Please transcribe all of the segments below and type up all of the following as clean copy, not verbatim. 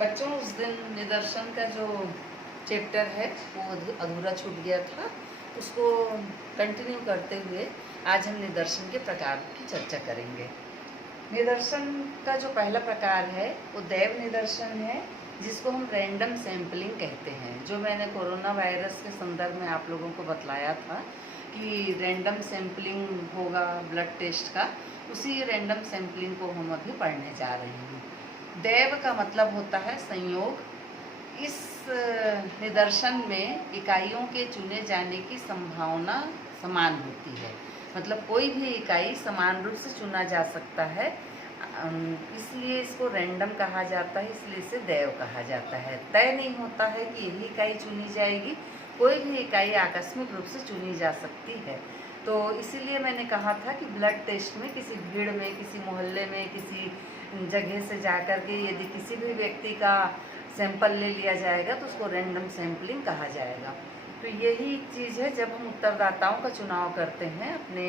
बच्चों, उस दिन निदर्शन का जो चैप्टर है वो अधूरा छूट गया था। उसको कंटिन्यू करते हुए आज हम निदर्शन के प्रकार की चर्चा करेंगे। निदर्शन का जो पहला प्रकार है वो दैव निदर्शन है, जिसको हम रैंडम सैम्पलिंग कहते हैं। जो मैंने कोरोना वायरस के संदर्भ में आप लोगों को बतलाया था कि रैंडम सैम्पलिंग होगा ब्लड टेस्ट का, उसी रैंडम सैम्पलिंग को हम अभी पढ़ने जा रहे हैं। दैव का मतलब होता है संयोग। इस निदर्शन में इकाइयों के चुने जाने की संभावना समान होती है। मतलब कोई भी इकाई समान रूप से चुना जा सकता है, इसलिए इसको रैंडम कहा जाता है, इसलिए इसे दैव कहा जाता है। तय नहीं होता है कि यही इकाई चुनी जाएगी, कोई भी इकाई आकस्मिक रूप से चुनी जा सकती है। तो इसीलिए मैंने कहा था कि ब्लड टेस्ट में किसी भीड़ में, किसी मोहल्ले में, किसी जगह से जाकर के यदि किसी भी व्यक्ति का सैंपल ले लिया जाएगा तो उसको रैंडम सैम्पलिंग कहा जाएगा। तो यही चीज़ है जब हम उत्तरदाताओं का चुनाव करते हैं अपने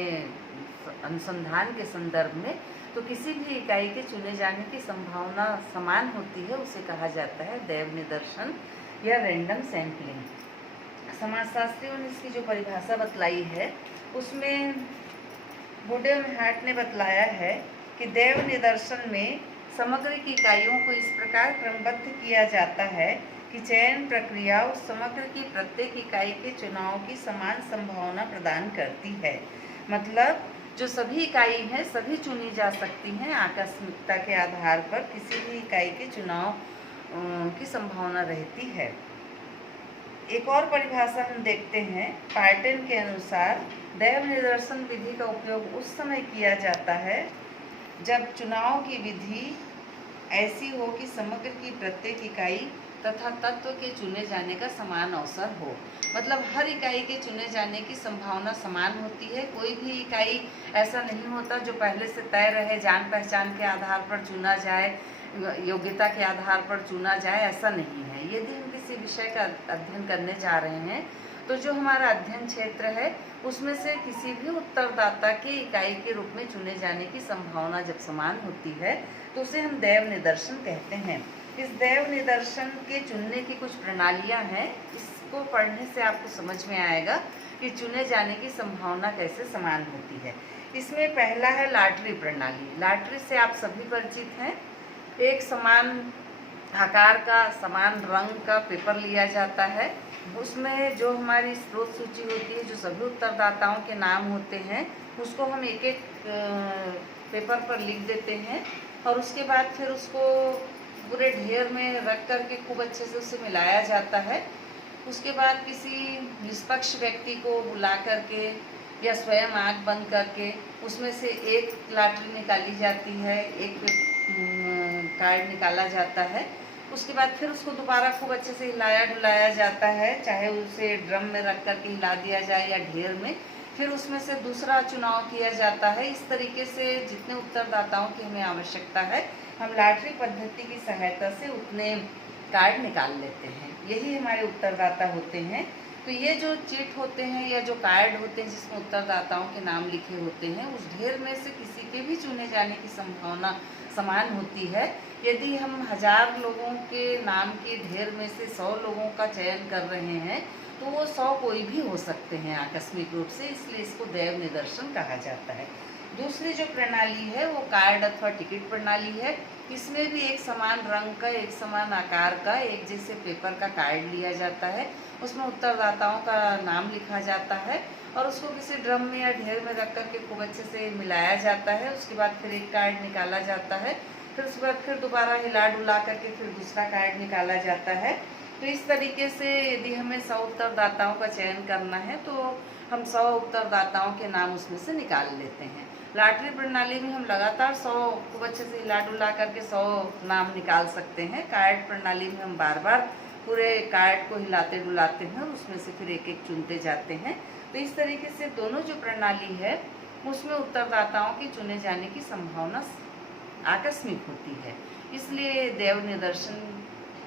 अनुसंधान के संदर्भ में, तो किसी भी इकाई के चुने जाने की संभावना समान होती है, उसे कहा जाता है दैव निदर्शन या रैंडम सैम्पलिंग। समाजशास्त्रियों ने इसकी जो परिभाषा बतलाई है उसमें वुडेन हार्ट ने बतलाया है कि दैव निदर्शन में समग्र की इकाइयों को इस प्रकार क्रमबद्ध किया जाता है कि चयन प्रक्रिया उस समग्र की प्रत्येक इकाई के चुनाव की समान संभावना प्रदान करती है। मतलब जो सभी इकाई हैं सभी चुनी जा सकती हैं, आकस्मिकता के आधार पर किसी भी इकाई के चुनाव की संभावना रहती है। एक और परिभाषा हम देखते हैं। पार्टन के अनुसार दैव निदर्शन विधि का उपयोग उस समय किया जाता है जब चुनाव की विधि ऐसी हो कि समग्र की प्रत्येक इकाई तथा तत्व के चुने जाने का समान अवसर हो। मतलब हर इकाई के चुने जाने की संभावना समान होती है। कोई भी इकाई ऐसा नहीं होता जो पहले से तय रहे, जान पहचान के आधार पर चुना जाए, योग्यता के आधार पर चुना जाए, ऐसा नहीं है। यदि हम किसी विषय का अध्ययन करने जा रहे हैं तो जो हमारा अध्ययन क्षेत्र है उसमें से किसी भी उत्तरदाता के इकाई के रूप में चुने जाने की संभावना जब समान होती है तो उसे हम दैव निदर्शन कहते हैं। इस दैव निदर्शन के चुनने की कुछ प्रणालियां हैं। इसको पढ़ने से आपको समझ में आएगा कि चुने जाने की संभावना कैसे समान होती है। इसमें पहला है लॉटरी प्रणाली। लॉटरी से आप सभी परिचित हैं। एक समान आकार का, समान रंग का पेपर लिया जाता है। उसमें जो हमारी स्रोत सूची होती है, जो सभी उत्तरदाताओं के नाम होते हैं, उसको हम एक एक पेपर पर लिख देते हैं और उसके बाद फिर उसको पूरे ढेर में रख करके खूब अच्छे से उसे मिलाया जाता है। उसके बाद किसी निष्पक्ष व्यक्ति को बुला करके या स्वयं आँख बंद करके उसमें से एक लॉटरी निकाली जाती है, एक कार्ड निकाला जाता है। उसके बाद फिर उसको दोबारा खूब अच्छे से हिलाया डुलाया जाता है, चाहे उसे ड्रम में रख करके हिला दिया जाए या ढेर में। फिर उसमें से दूसरा चुनाव किया जाता है। इस तरीके से जितने उत्तरदाताओं की हमें आवश्यकता है हम लॉटरी पद्धति की सहायता से उतने कार्ड निकाल लेते हैं। यही हमारे उत्तरदाता होते हैं। तो ये जो चिट होते हैं या जो कार्ड होते हैं जिसमें उत्तरदाताओं के नाम लिखे होते हैं, उस ढेर में से किसी के भी चुने जाने की संभावना समान होती है। यदि हम 1000 लोगों के नाम के ढेर में से 100 लोगों का चयन कर रहे हैं तो वो 100 कोई भी हो सकते हैं आकस्मिक रूप से, इसलिए इसको दैव निदर्शन कहा जाता है। दूसरी जो प्रणाली है वो कार्ड अथवा टिकट प्रणाली है। इसमें भी एक समान रंग का, एक समान आकार का, एक जैसे पेपर का कार्ड लिया जाता है। उसमें उत्तरदाताओं का नाम लिखा जाता है और उसको किसी ड्रम में या ढेर में रख करके खूब अच्छे से मिलाया जाता है। उसके बाद फिर एक कार्ड निकाला जाता है, फिर उसके बाद फिर दोबारा हिला डुला करके फिर दूसरा कार्ड निकाला जाता है। तो इस तरीके से यदि हमें 100 उत्तरदाताओं का चयन करना है तो हम 100 उत्तरदाताओं के नाम उसमें से निकाल लेते हैं। लॉटरी प्रणाली में हम लगातार 100 खूब अच्छे से हिला डुला करके 100 नाम निकाल सकते हैं। कार्ड प्रणाली में हम बार बार पूरे कार्ड को हिलाते डुलाते हैं और उसमें से फिर एक एक चुनते जाते हैं। तो इस तरीके से दोनों जो प्रणाली है उसमें उत्तरदाताओं के चुने जाने की संभावना आकस्मिक होती है, इसलिए दैव निदर्शन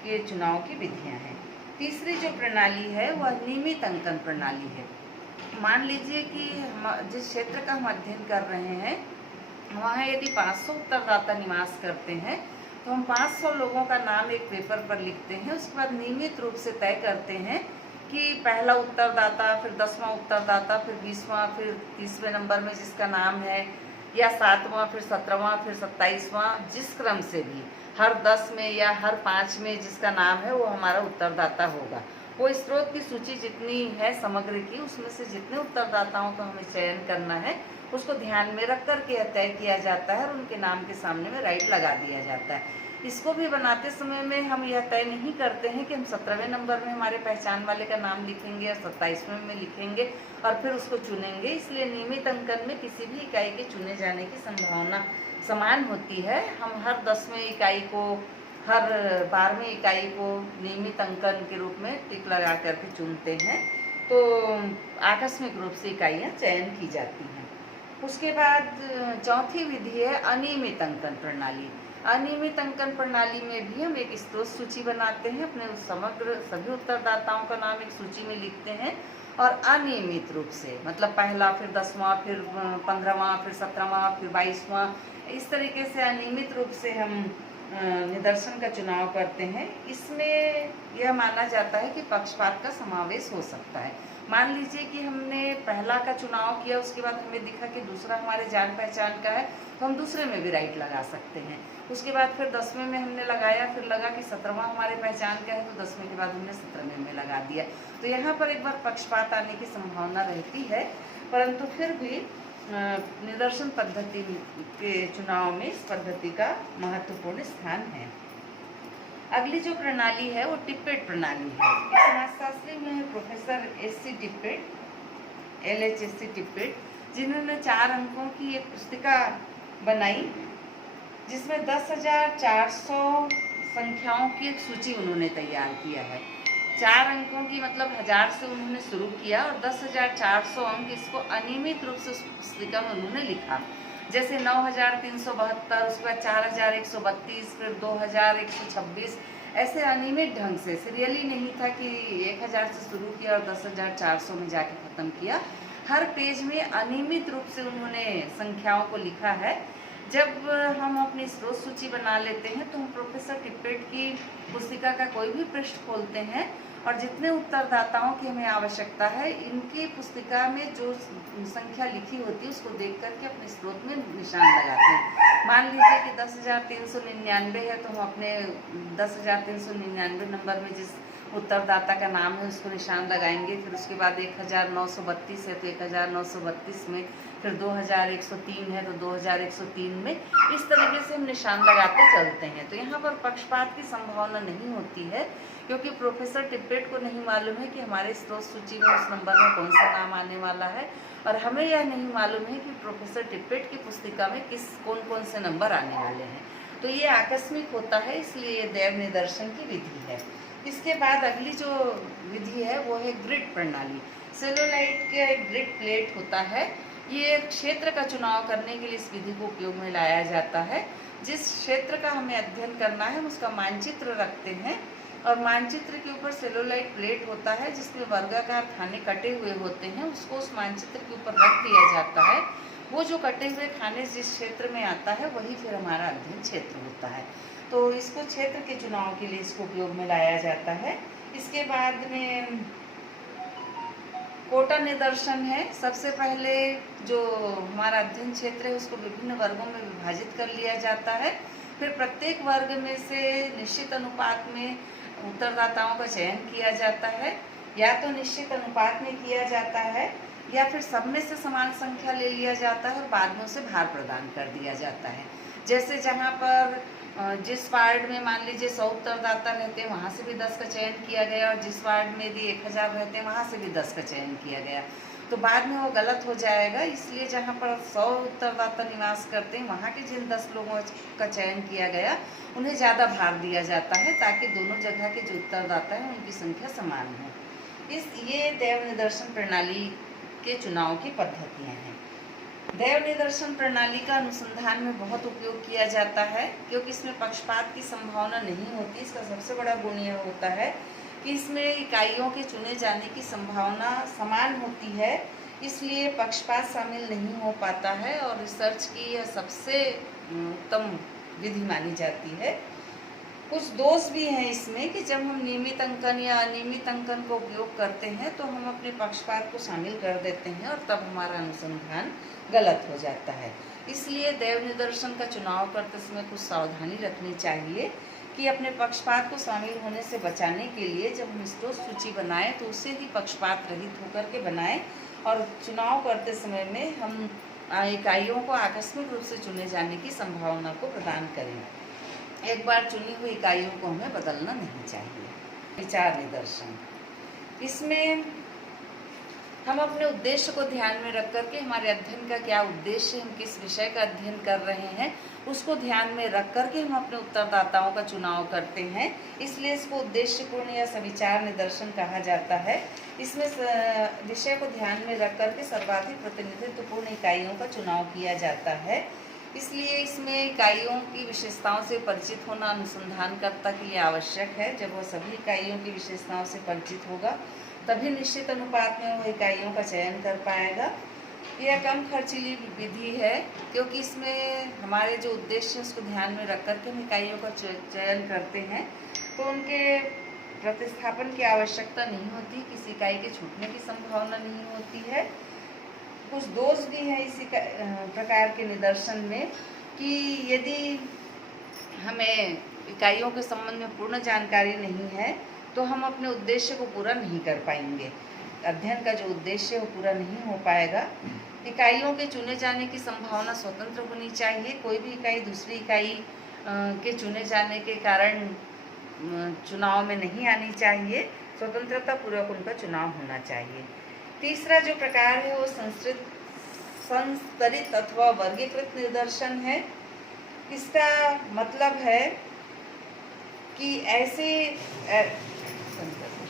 के चुनाव की विधियां हैं। तीसरी जो प्रणाली है वह नियमित अंकन प्रणाली है। मान लीजिए कि जिस क्षेत्र का हम अध्ययन कर रहे हैं वहाँ यदि 500 उत्तरदाता निवास करते हैं तो हम 500 लोगों का नाम एक पेपर पर लिखते हैं। उसके बाद नियमित रूप से तय करते हैं कि पहला उत्तरदाता, फिर 10वां उत्तरदाता, फिर 20वां, फिर 30वें नंबर में जिसका नाम है, या 7वां, फिर 17वां, फिर 27वां, जिस क्रम से भी हर 10 में या हर 5 में जिसका नाम है वो हमारा उत्तरदाता होगा। वो स्रोत की सूची जितनी है समग्र की, उसमें से जितने उत्तरदाताओं का हमें चयन करना है उसको ध्यान में रख कर के तय किया जाता है और उनके नाम के सामने में राइट लगा दिया जाता है। इसको भी बनाते समय में हम यह तय नहीं करते हैं कि हम 17वें नंबर में हमारे पहचान वाले का नाम लिखेंगे या 27वें में लिखेंगे और फिर उसको चुनेंगे। इसलिए नियमित अंकन में किसी भी इकाई के चुने जाने की संभावना समान होती है। हम हर 10वें इकाई को, हर 12वें इकाई को नियमित अंकन के रूप में टिक लगा करके चुनते हैं, तो आकस्मिक रूप से इकाइयाँ चयन की जाती हैं। उसके बाद चौथी विधि है अनियमित अंकन प्रणाली। अनियमित अंकन प्रणाली में भी हम एक स्रोत सूची बनाते हैं, अपने उस समग्र सभी उत्तरदाताओं का नाम एक सूची में लिखते हैं और अनियमित रूप से, मतलब पहला, फिर 10वां, फिर 15वां, फिर 17वां, फिर 22वां, इस तरीके से अनियमित रूप से हम निदर्शन का चुनाव करते हैं। इसमें यह माना जाता है कि पक्षपात का समावेश हो सकता है। मान लीजिए कि हमने पहला का चुनाव किया, उसके बाद हमें दिखा कि दूसरा हमारे जान पहचान का है, तो हम दूसरे में भी राइट लगा सकते हैं। उसके बाद फिर 10वें में हमने लगाया, फिर लगा कि 17वां हमारे पहचान का है, तो 10वें के बाद हमने 17वें में लगा दिया। तो यहाँ पर एक बार पक्षपात आने की संभावना रहती है, परंतु फिर भी निदर्शन पद्धति के चुनाव में इस पद्धति का महत्वपूर्ण स्थान है। अगली जो प्रणाली है वो टिप्पेट प्रणाली है। समाजशास्त्री में है प्रोफेसर एस.सी. टिप्पेट, LHSC टिप्पेट, जिन्होंने 4 अंकों की एक पुस्तिका बनाई जिसमें 10,400 संख्याओं की एक सूची उन्होंने तैयार किया है। 4 अंकों की मतलब 1000 से उन्होंने शुरू किया और 10,400 अंक इसको अनियमित रूप से उस पुस्तिका में उन्होंने लिखा। जैसे 9,372, उसके बाद 4,132, फिर 2,126, ऐसे अनियमित ढंग से, सीरियली नहीं था कि 1,000 से शुरू किया और 10,400 में जाके ख़त्म किया। हर पेज में अनियमित रूप से उन्होंने संख्याओं को लिखा है। जब हम अपनी स्रोत सूची बना लेते हैं तो हम प्रोफेसर टिप्पेट की पुस्तिका का कोई भी पृष्ठ खोलते हैं और जितने उत्तरदाताओं की हमें आवश्यकता है, इनकी पुस्तिका में जो संख्या लिखी होती है उसको देख करके अपने स्रोत में निशान लगाते हैं। मान लीजिए कि 10,399 है, तो हम अपने 10,399 नंबर में जिस उत्तरदाता का नाम है उसको निशान लगाएंगे। फिर उसके बाद 1,932 है तो 1,932 में, फिर 2,103 है तो 2,103 में, इस तरीके से हम निशान लगाते चलते हैं। तो यहाँ पर पक्षपात की संभावना नहीं होती है, क्योंकि प्रोफेसर टिप्पेट को नहीं मालूम है कि हमारे स्रोत सूची में उस नंबर में कौन सा नाम आने वाला है, और हमें यह नहीं मालूम है कि प्रोफेसर टिप्पेट की पुस्तिका में कौन से नंबर आने वाले हैं। तो ये आकस्मिक होता है, इसलिए ये दैव निदर्शन की विधि है। इसके बाद अगली जो विधि है वो है ग्रिड प्रणाली। सेलुलोइड का एक ग्रिड प्लेट होता है। ये क्षेत्र का चुनाव करने के लिए इस विधि को उपयोग में लाया जाता है। जिस क्षेत्र का हमें अध्ययन करना है हम उसका मानचित्र रखते हैं और मानचित्र के ऊपर सेलुलोइड प्लेट होता है जिसमें वर्गाकार खाने कटे हुए होते हैं, उसको उस मानचित्र के ऊपर रख दिया जाता है। वो जो कटे हुए खाने जिस क्षेत्र में आता है वही फिर हमारा अध्ययन क्षेत्र होता है। तो इसको क्षेत्र के चुनाव के लिए इसको उपयोग में लाया जाता है। इसके बाद में कोटा निदर्शन है। सबसे पहले जो हमारा अध्ययन क्षेत्र है उसको विभिन्न वर्गों में विभाजित कर लिया जाता है। फिर प्रत्येक वर्ग में से निश्चित अनुपात में उत्तरदाताओं का चयन किया जाता है, या तो निश्चित अनुपात में किया जाता है या फिर सब में से समान संख्या ले लिया जाता है और बाद में उसे भार प्रदान कर दिया जाता है। जैसे जहाँ पर जिस वार्ड में मान लीजिए 100 उत्तरदाता रहते हैं वहाँ से भी 10 का चयन किया गया, और जिस वार्ड में यदि 1000 रहते हैं वहाँ से भी 10 का चयन किया गया, तो बाद में वो गलत हो जाएगा। इसलिए जहाँ पर 100 उत्तरदाता निवास करते हैं वहाँ के जिन 10 लोगों का चयन किया गया उन्हें ज़्यादा भार दिया जाता है, ताकि दोनों जगह के जो उत्तरदाता हैं उनकी संख्या समान हो। ये दैव निदर्शन प्रणाली के चुनाव की पद्धतियाँ हैं। दैव निदर्शन प्रणाली का अनुसंधान में बहुत उपयोग किया जाता है, क्योंकि इसमें पक्षपात की संभावना नहीं होती। इसका सबसे बड़ा गुण यह होता है कि इसमें इकाइयों के चुने जाने की संभावना समान होती है, इसलिए पक्षपात शामिल नहीं हो पाता है और रिसर्च की यह सबसे उत्तम विधि मानी जाती है। कुछ दोष भी हैं इसमें कि जब हम नियमित अंकन या अनियमित अंकन का उपयोग करते हैं तो हम अपने पक्षपात को शामिल कर देते हैं और तब हमारा अनुसंधान गलत हो जाता है। इसलिए दैव निदर्शन का चुनाव करते समय कुछ सावधानी रखनी चाहिए कि अपने पक्षपात को शामिल होने से बचाने के लिए जब हम स्रोत सूची बनाएं तो उसे ही पक्षपात रहित होकर के बनाएं और चुनाव करते समय में हम इकाइयों को आकस्मिक रूप से चुने जाने की संभावना को प्रदान करें। एक बार चुनी हुई इकाइयों को हमें बदलना नहीं चाहिए। विचार निदर्शन, इसमें हम अपने उद्देश्य को ध्यान में रख करके हमारे अध्ययन का क्या उद्देश्य, हम किस विषय का अध्ययन कर रहे हैं उसको ध्यान में रख करके हम अपने उत्तरदाताओं का चुनाव करते हैं। इसलिए इसको उद्देश्यपूर्ण या सविचार निदर्शन कहा जाता है। इसमें विषय को ध्यान में रख करके सर्वाधिक प्रतिनिधित्वपूर्ण इकाइयों का चुनाव किया जाता है। इसलिए इसमें इकाइयों की विशेषताओं से परिचित होना अनुसंधानकर्ता के लिए आवश्यक है। जब वह सभी इकाइयों की विशेषताओं से परिचित होगा तभी निश्चित अनुपात में वह इकाइयों का चयन कर पाएगा। यह कम खर्चीली विधि है क्योंकि इसमें हमारे जो उद्देश्य है उसको ध्यान में रख करके हम इकाइयों का चयन करते हैं तो उनके प्रतिस्थापन की आवश्यकता नहीं होती, किसी इकाई के छूटने की संभावना नहीं होती है। कुछ दोष भी हैं इसी प्रकार के निदर्शन में कि यदि हमें इकाइयों के संबंध में पूर्ण जानकारी नहीं है तो हम अपने उद्देश्य को पूरा नहीं कर पाएंगे। अध्ययन का जो उद्देश्य है वो पूरा नहीं हो पाएगा। इकाइयों के चुने जाने की संभावना स्वतंत्र होनी चाहिए। कोई भी इकाई दूसरी इकाई के चुने जाने के कारण चुनाव में नहीं आनी चाहिए। स्वतंत्रता पूर्वक उनका चुनाव होना चाहिए। तीसरा जो प्रकार है वो संस्तरित अथवा वर्गीकृत निदर्शन है। इसका मतलब है कि ऐसे